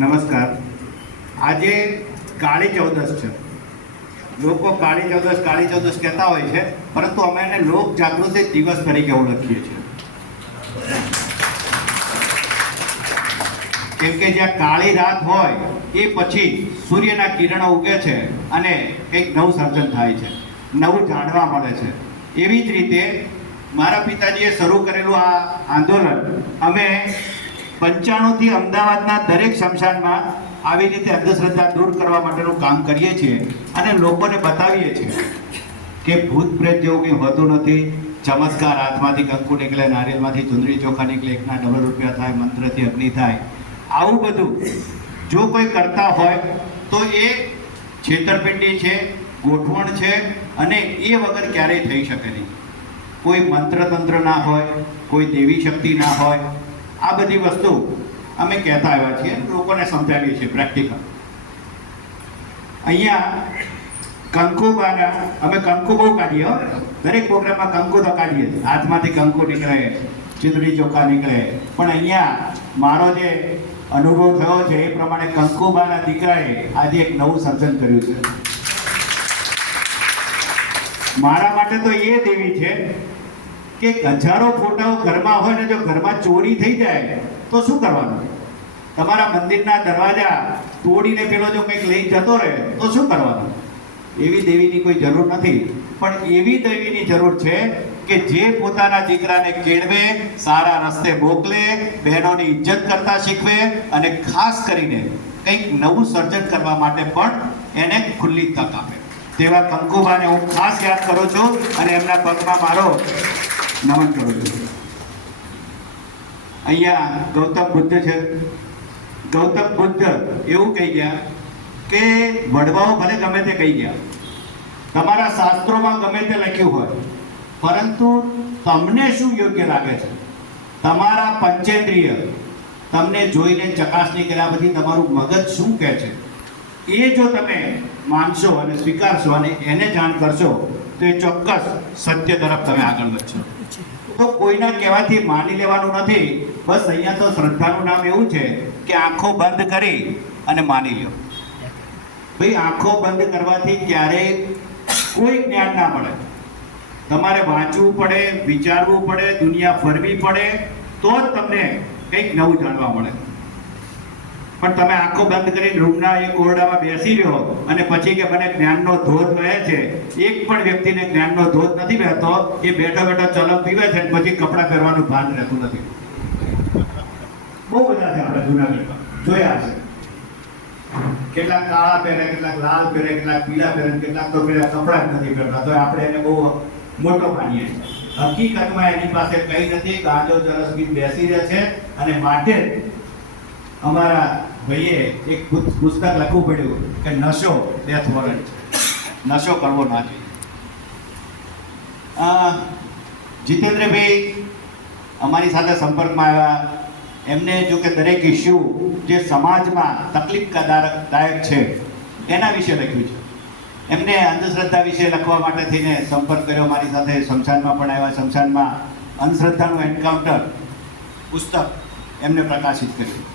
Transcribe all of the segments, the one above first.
નમસ્કાર. આજે કાળી ચૌદશ છે. લોકો કાળી ચૌદશ કહેતા હોય છે, પરંતુ અમે એને લોક જાગૃતિ દિવસ તરીકે ઓળખીએ છીએ. કેમ કે જ્યાં કાળી રાત હોય એ પછી સૂર્યના કિરણો ઉગે છે અને કંઈક નવું સર્જન થાય છે, નવું જાણવા મળે છે. એવી જ રીતે મારા પિતાજીએ શરૂ કરેલું આ આંદોલન અમે 95થી અમદાવાદના દરેક સ્મશાનમાં આવી રીતે અંધશ્રદ્ધા દૂર કરવા માટેનું કામ કરીએ છીએ અને લોકોને બતાવીએ છીએ કે ભૂત પ્રેત જેવું કંઈ હોતું નથી. ચમત્કાર, હાથમાંથી કંકુ નીકળે, નારિયેળમાંથી ચુંદડી ચોખા નીકળે, એકના ડબલ રૂપિયા થાય, મંત્રથી અગ્નિ થાય. આવું બધું જો કોઈ કરતા હોય તો એ છેતરપિંડી છે, ગોઠવણ છે અને એ વગર ક્યારેય થઈ શકે નહીં. કોઈ મંત્રતંત્ર ના હોય, કોઈ દેવી શક્તિ ના હોય. આ બધી વસ્તુ અમે કહેતા આવ્યા છીએ, લોકોને સમજાવીએ છીએ પ્રેક્ટિકલ. અહીંયા કંકુબાના અમે કંકુ બહુ કાઢીએ, દરેક પ્રોગ્રામમાં કંકુ તો કાઢીએ, હાથમાંથી કંકુ નીકળે, ચીંદડી ચોખા નીકળે. પણ અહીંયા મારો જે અનુભવ થયો છે એ પ્રમાણે કંકુબાના દીકરાએ આજે એક નવું સર્જન કર્યું છે. મારા માટે તો એ દેવી છે કે હજારો ફોટાઓ ઘરમાં હોય ને જો ઘરમાં ચોરી થઈ જાય તો શું કરવાનું? તમારા મંદિરના દરવાજા તોડીને પેલો જો કંઈક લઈ જતો રહે તો શું કરવાનું? એવી દેવીની કોઈ જરૂર નથી, પણ એવી દેવીની જરૂર છે કે જે પોતાના દીકરાને કેળવે, સારા રસ્તે મોકલે, બહેનોની ઇજ્જત કરતા શીખવે અને ખાસ કરીને કંઈક નવું સર્જન કરવા માટે પણ એને ખુલ્લી તક આપે. તેવા કંકુબાને હું ખાસ યાદ કરું છું અને એમના પગમાં મારો નમન કરું છું. અહીંયા ગૌતમ બુદ્ધ છે. ગૌતમ બુદ્ધ એવું કહી ગયા કે વડવાઓ ભલે ગમે તે કહી ગયા, તમારા શાસ્ત્રોમાં ગમે તે લખ્યું હોય, પરંતુ તમને શું યોગ્ય લાગે છે, તમારા પંચેન્દ્રિય તમને જોઈને ચકાસણી કર્યા પછી તમારું મગજ શું કહે છે, એ જો તમે માનશો અને સ્વીકારશો અને એને જાણ કરશો તો એ ચોક્કસ સત્ય તરફ તમે આગળ વધશો. તો કોઈના કહેવાથી માની લેવાનું નથી. બસ અહીંયા તો શ્રદ્ધાનું નામ એવું છે કે આંખો બંધ કરી અને માની લો. ભાઈ, આંખો બંધ કરવાથી ક્યારેય કોઈ જ્ઞાન ના મળે. તમારે વાંચવું પડે, વિચારવું પડે, દુનિયા ફરવી પડે, તો જ તમને કંઈક નવું જાણવા મળે. પણ તમે આંખો બંધ કરીને રૂમના એક ઓરડામાં બેસી રહ્યો અને પછી કે મને જ્ઞાનનો ધોધ વહે છે. એક પણ વ્યક્તિને જ્ઞાનનો ધોધ નથી વહેતો. એ બેઠો બેઠો ચલમ પીવે છે અને પછી કપડાં પહેરવાનું ભાન રહેતું નથી. બહુ બધા છે આપણે જૂનાગઢમાં જોયા છે. કેટલાક કાળા પહેરે, કેટલાક લાલ પહેરે, કેટલાક પીળા પહેરે, કેટલાક તો પેલા કપડાં જ નથી પહેરતા. તો આપણે એને બહુ મોટો માનીએ છીએ. હકીકતમાં એની પાસે કંઈ નથી. ગાંજો ચરસ પીને બેસી રહે છે અને માટે અમારા ભાઈએ એક પુસ્તક લખવું પડ્યું કે નશો ડેથ વોરંટ. નશો કરવો ના જોઈએ. જીતેન્દ્રભાઈ અમારી સાથે સંપર્કમાં આવ્યા. એમને જો કે દરેક ઇસ્યુ જે સમાજમાં તકલીફદાયક છે એના વિશે લખ્યું છે. એમને અંધશ્રદ્ધા વિશે લખવા માટે થઈને સંપર્ક કર્યો મારી સાથે. શમશાનમાં પણ આવ્યા. શમશાનમાં અંધશ્રદ્ધાનું એન્કાઉન્ટર પુસ્તક એમને પ્રકાશિત કર્યું.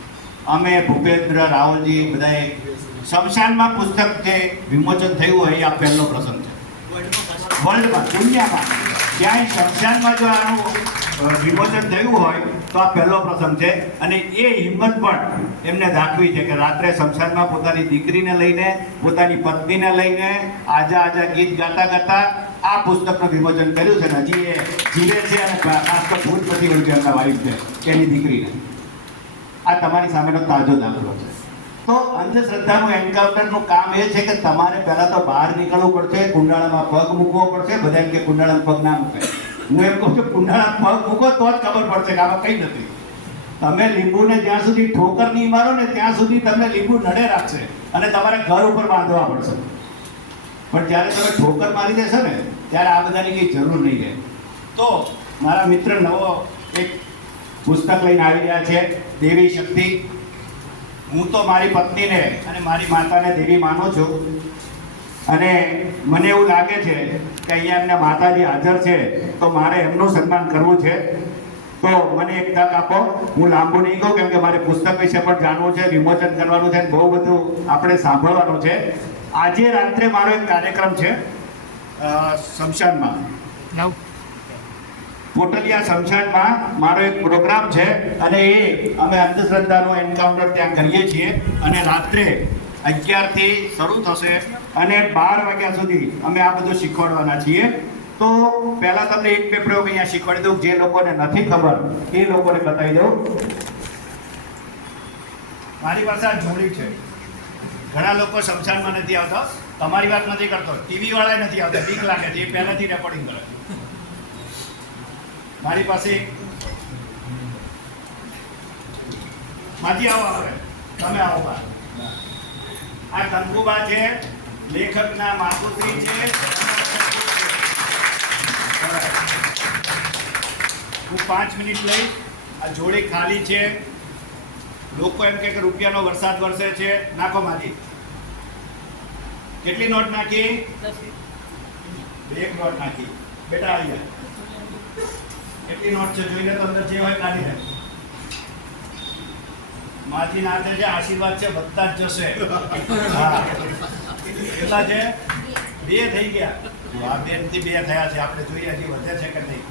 અમે ભૂપેન્દ્ર, રાહુલજી બધાએ શમશાનમાં પુસ્તક જે વિમોચન થયું હોય એ આ પહેલો પ્રસંગ છે વર્લ્ડમાં, દુનિયામાં. ક્યાંય શમશાનમાં જો આનું વિમોચન થયું હોય તો આ પહેલો પ્રસંગ છે. અને એ હિંમત પણ એમને દાખવી છે કે રાત્રે શમશાનમાં પોતાની દીકરીને લઈને, પોતાની પત્નીને લઈને આજા આજા ગીત ગાતા ગાતા આ પુસ્તકનું વિમોચન કર્યું છે. હજી એ જીવે છે અને ખાસ તો ભૂત પછી હોય છે એમના વાઈફ છે કે એની દીકરીને. આ તમારી સામેનો તાજો દાખલો છે. તો અંધશ્રદ્ધાનું એન્કાઉન્ટરનું કામ એ છે કે તમારે પહેલાં તો બહાર નીકળવું પડશે, કુંડાળામાં પગ મૂકવો પડશે. બધા એમ કે કુંડાળામાં પગ ના મૂકે. હું એમ કહું છું કુંડાળામાં પગ મૂકો તો જ ખબર પડશે કે આમાં કંઈ નથી. તમે લીંબુને જ્યાં સુધી ઠોકર નહીં મારો ને ત્યાં સુધી તમને લીંબુ નડે રાખશે અને તમારે ઘર ઉપર બાંધવા પડશે. પણ જ્યારે તમે ઠોકર મારી દેશો ને ત્યારે આ બધાની કંઈ જરૂર નહીં રહે. તો મારા મિત્ર નવો એક પુસ્તક લઈને આવી રહ્યા છે, દેવી શક્તિ. હું તો મારી પત્નીને અને મારી માતાને દેવી માનું છું અને મને એવું લાગે છે કે અહીંયા એમના માતાજી હાજર છે તો મારે એમનું સન્માન કરવું છે. તો મને એક તક આપો, હું લાંબુ નહીં કહું કેમ કે મારે પુસ્તક વિશે પણ જાણવું છે, વિમોચન કરવાનું છે, બહુ બધું આપણે સાંભળવાનું છે. આજે રાત્રે મારો એક કાર્યક્રમ છે શમશાનમાં, કોટલિયા શમશાનમાં મારો એક પ્રોગ્રામ છે અને એ અમે અંધશ્રદ્ધાનો એન્કાઉન્ટર ત્યાં કરીએ છીએ અને રાત્રે 11 થી શરૂ થશે અને 12 વાગ્યા સુધી અમે આ બધું શીખવાડવાના છીએ. તો પહેલા તમને એક બે પ્રયોગ અહીંયા શીખવાડી દઉં, જે લોકોને નથી ખબર એ લોકોને બતાવી દઉં. મારી પાસે આ જોડી છે. ઘણા લોકો શમશાનમાં નથી આવતા, તમારી વાત નથી કરતો, ટીવી વાળા નથી આવતા, બીક લાગે છે, એ પહેલાથી રેકોર્ડિંગ કરે. મારી પાસે માજી આવો, આવે તમે આવો બા. આ કંકુબા છે, લેખકના માતુશ્રી છે. હું 5 મિનિટ લઈ. આ જોડી ખાલી છે. લોકો એમ કે રૂપિયાનો વરસાદ વરસે છે. નાખો માજી. કેટલી નોટ નાખી? 1 નોટ નાખી. બેટા આવી જાય. કેટલી નોટ છે જોઈને તો અંદર જે હોય કાઢી નાખ. માજીના હાથે છે આશીર્વાદ છે, વધતા જ જશે. હા, કેટલા છે? 2 થઈ ગયા. આ 2 થી 2 થયા છે. આપણે જોઈએ હજી વધે છે કે નહીં.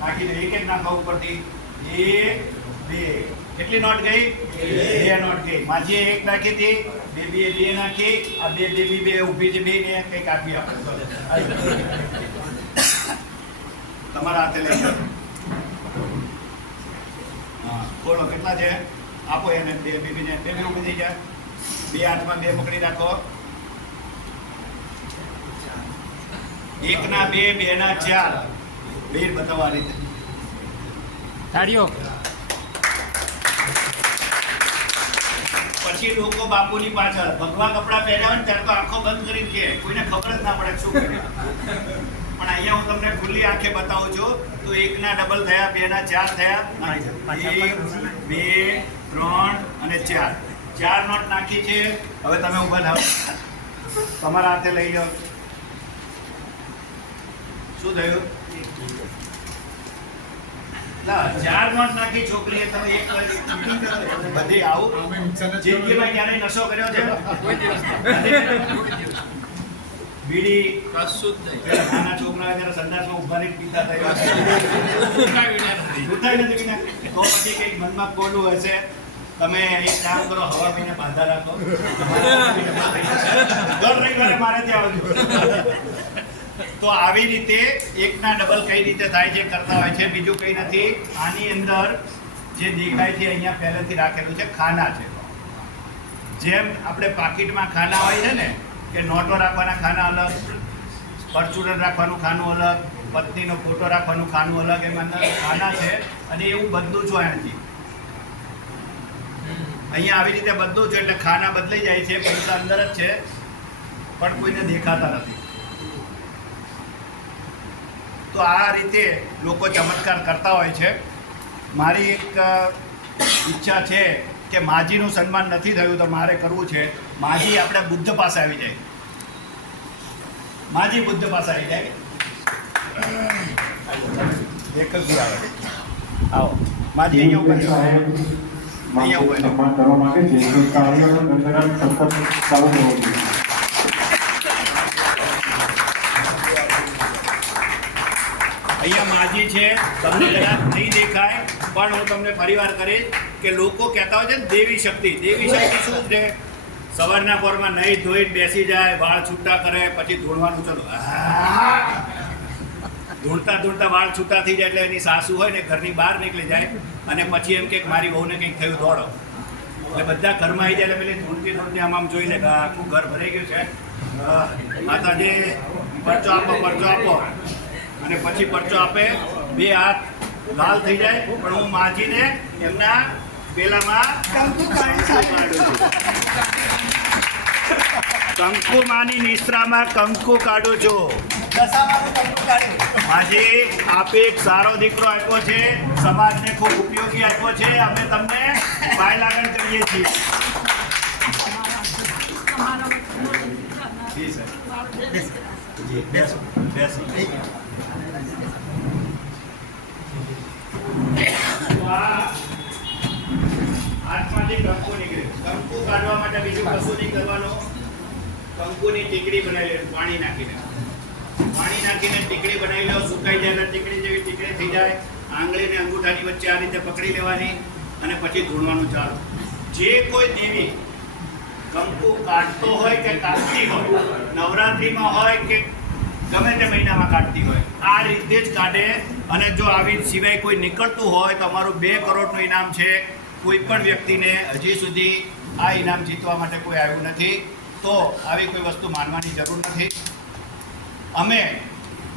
નાખીને એક એક નાખો ઉપરથી. 1 2. કેટલી નોટ ગઈ? 2 નોટ ગઈ. માજીએ 1 નાખી હતી, બેબીએ 2 નાખી. આ બેબી 2 ઊભી છે, 2 ને કંઈક આપી આપણે. તમારા હાથે લઈ જાઓ. હા, બોલો કેટલા છે? આપો એને. 2 બેબીને. બેબી ઊભી થઈ જાય. 2 હાથમાં 2 પકડી રાખો. 1 ના 2, 2 ના 4. બેર બતાવવા રીતે તાળીઓ. પછી લોકો બાપુની પાછળ ભગવા કપડા પહેર્યા હોય ને ત્યારે તો આંખો બંધ કરીને કે કોઈને ખબર જ ના પડે શું કરે. પણ અહીંયા હું તમને ખુલ્લી આંખે બતાવું છું. તો 1 ના ડબલ થયા, 2 ના 4 થયા. 1 2 3 અને 4. 4 નોટ નાખી છે. હવે તમે ઊભા થાઓ, તમારા હાથે લઈ જાઓ. શું થયું? 4 નોટ નાખી છોકરીએ. તમે એક બધી આવું જિંદગીમાં ક્યારેય નશો કર્યો છે? બીડી કશું જ નહીં. નાના છોકરા જયારે સંદાસમાં ઉભા રહીને પીતા થયા નથી પીના. તો પછી કંઈક મનમાં કોલું હશે. તમે એક કામ કરો, હવા મહિને બાંધા રાખો. દર રવિવારે મારે ત્યાં આવજો. તો આવી રીતે 1 ના ડબલ કઈ રીતે થાય છે કરતા હોય છે. બીજું કંઈ નથી. આની અંદર જે દેખાય છે અહીંયા પહેલેથી રાખેલું છે ખાના છે. જેમ આપણે પાકીટમાં ખાના હોય છે ને, કે નોટો રાખવાના ખાના અલગ, પરચુરણ રાખવાનું ખાનું અલગ, પત્નીનો ફોટો રાખવાનું ખાનું અલગ, એમ અંદર ખાના છે. અને એવું બધું જ હોય અહીંથી. અહીંયા આવી રીતે બધું છે એટલે ખાના બદલાઈ જાય છે. પૈસા અંદર જ છે પણ કોઈને દેખાતા નથી. તો આ રીતે લોકો ચમત્કાર કરતા હોય છે. મારી એક ઈચ્છા છે કે માજીનું સન્માન નથી થયું તો મારે કરવું છે. માજી આપણે બુદ્ધ પાસે આવી જાય. માજી બુદ્ધ પાસે આવી જાય. એક જ આવે. આવો માજી અહીંયા ઉપર અહીંયા ઉપર સન્માન કરવા માંગે છે. ચાલુ અહીંયા માજી છે. તમને કદાચ નહીં દેખાય પણ હું તમને ફરીવાર કરીશ કે લોકો કહેતા હોય છે ને દેવી શક્તિ. દેવી શક્તિ શું છે? સવારના પોરમાં નહીં ધોઈને બેસી જાય, વાળ છૂટા કરે, પછી ધોળવાનું ચાલુ. ધૂળતા વાળ છૂટા થઈ જાય એટલે એની સાસુ હોય ને ઘરની બહાર નીકળી જાય અને પછી એમ કે મારી વહુને કંઈક થયું, દોડો. એટલે બધા ઘરમાં આવી જાય એટલે પેલી ધૂળતી આમ જોઈ લે આખું ઘર ભરાઈ ગયું છે. માતાજી પરચો આપો, પરચો આપો. અને પછી પરચો આપે. 2 હાથ લાલ થઈ જાય પણ હું માજીને એમના પેલામાં કંકુ માની નિશ્રામાં કંકુ કાઢું છું. માજી આપે એક સારો દીકરો આપ્યો છે, સમાજને ખૂબ ઉપયોગી આપ્યો છે. અમે તમને પાય લાગણ કરીએ છીએ. જી સર, જી બેસો બેસો. કંકુની ટીકડી બનાવી લો પાણી નાખીને ટીકડી બનાવી લો. સુકાઈ જાય એટલે ટીકડી જેવી ટીકડી થઈ જાય. આંગળીને અંગૂઠાની વચ્ચે આ રીતે પકડી લેવાની અને પછી ધૂણવાનું ચાલુ. જે કોઈ દેવી કંકુ કાઢતો હોય કે કાઢતી હોય, નવરાત્રિમાં હોય કે ગમે તે મહિનામાં કાઢતી હોય, આ રીતે જ કાઢે. અને જો આવી સિવાય કોઈ નીકળતું હોય તો અમારું 2 કરોડનું ઇનામ છે. કોઈ પણ વ્યક્તિને હજી સુધી આ ઇનામ જીતવા માટે કોઈ આવ્યું નથી, તો આવી કોઈ વસ્તુ માનવાની જરૂર નથી. અમે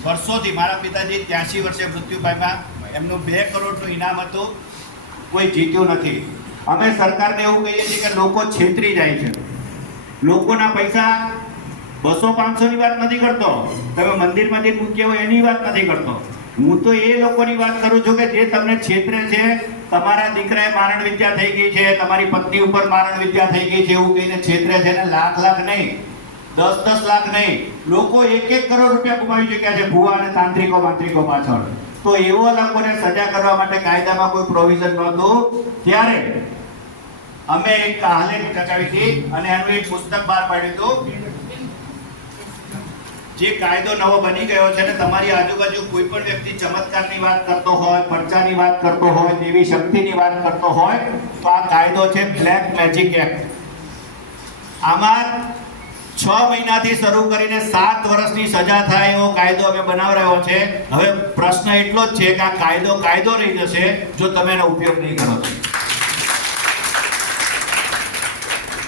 વર્ષોથી, મારા પિતાજી 83 વર્ષે મૃત્યુ પામ્યા, એમનું 2 કરોડનું ઇનામ હતું, કોઈ જીત્યું નથી. અમે સરકારને એવું કહીએ છીએ કે લોકો છેતરી જાય છે. લોકોના પૈસા 200-500 ની વાત નથી કરતો, તમે મંદિરમાંથી મૂક્યા હોય એની વાત નથી કરતો. હું તો એ લોકોની વાત કરું છું કે જે તમને છેતરે છે. તમારા દીકરાએ મારણ વિદ્યા થઈ ગઈ છે, તમારી પત્ની ઉપર મારણ વિદ્યા થઈ ગઈ છે એવું કહીને છેતરે છે ને લાખ નહીં, 10 લાખ નહીં, લોકો 1 કરોડ રૂપિયા ગુમાવી ચૂક્યા છે ભુવા અને તાંત્રિકો માંત્રિકો પાછળ. તો એવો લોકોને સજા કરવા માટે કાયદામાં કોઈ પ્રોવિઝન નહોતું. ત્યારે અમે એક કહાની રચાવી હતી અને એનું એક પુસ્તક બહાર પાડ્યું હતું. જે કાયદો નવો બની ગયો છે ને, તમારી આજુબાજુ કોઈ પણ વ્યક્તિ ચમત્કારની વાત કરતો હોય, પરચાની વાત કરતો હોય, દેવી શક્તિની વાત કરતો હોય, તો આ કાયદો છે બ્લેક મેજિક એક્ટ. આમાં 6 મહિનાથી શરૂ કરીને 7 વર્ષની સજા થાય એવો કાયદો અમે બનાવરાયો છે. હવે પ્રશ્ન એટલો જ છે કે આ કાયદો રહી જશે જો તમે એનો ઉપયોગ નહીં કરો.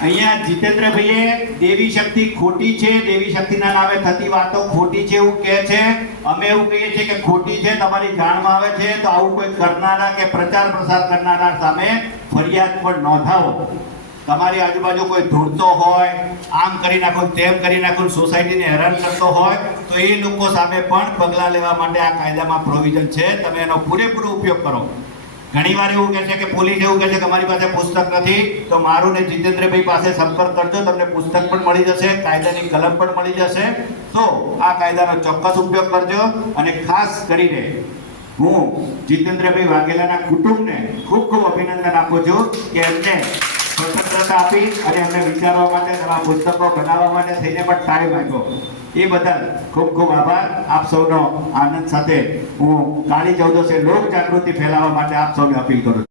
અહીંયા જીતેન્દ્રભાઈએ દેવી શક્તિ ખોટી છે, દેવી શક્તિના નામે થતી વાતો ખોટી છે એવું કહે છે. અમે એવું કહીએ છીએ કે ખોટી છે, તમારી જાણમાં આવે છે તો આવું કોઈ કરનારા કે પ્રચાર પ્રસાર કરનારા સામે ફરિયાદ પણ નોંધાવો. તમારી આજુબાજુ કોઈ ધૂળતો હોય, આમ કરી નાખો તેમ કરી નાખો, સોસાયટીને હેરાન કરતો હોય તો એ લોકો સામે પણ પગલાં લેવા માટે આ કાયદામાં પ્રોવિઝન છે. તમે એનો પૂરેપૂરો ઉપયોગ કરો. ઘણીવાર એવું કહે છે કે પોલીસ એવું કહે છે કે અમારી પાસે પુસ્તક નથી, તો મારું ને જીતેન્દ્રભાઈ પાસે સંપર્ક કરજો, તમને પુસ્તક પણ મળી જશે, કાયદાની કલમ પણ મળી જશે. તો આ કાયદાનો ચોક્કસ ઉપયોગ કરજો. અને ખાસ કરીને હું જીતેન્દ્રભાઈ વાઘેલાના કુટુંબને ખૂબ ખૂબ અભિનંદન આપું છું કે એમને સ્વતંત્રતા આપી અને એમને વિચારવા માટે, નવા પુસ્તકો બનાવવા માટે થઈને પણ ટાઈમ આપ્યો. એ બદલ ખૂબ ખૂબ આભાર. આપ સૌનો આનંદ સાથે હું કાળી ચૌદસે લોક જાગૃતિ ફેલાવવા માટે આપ સૌને અપીલ કરું છું.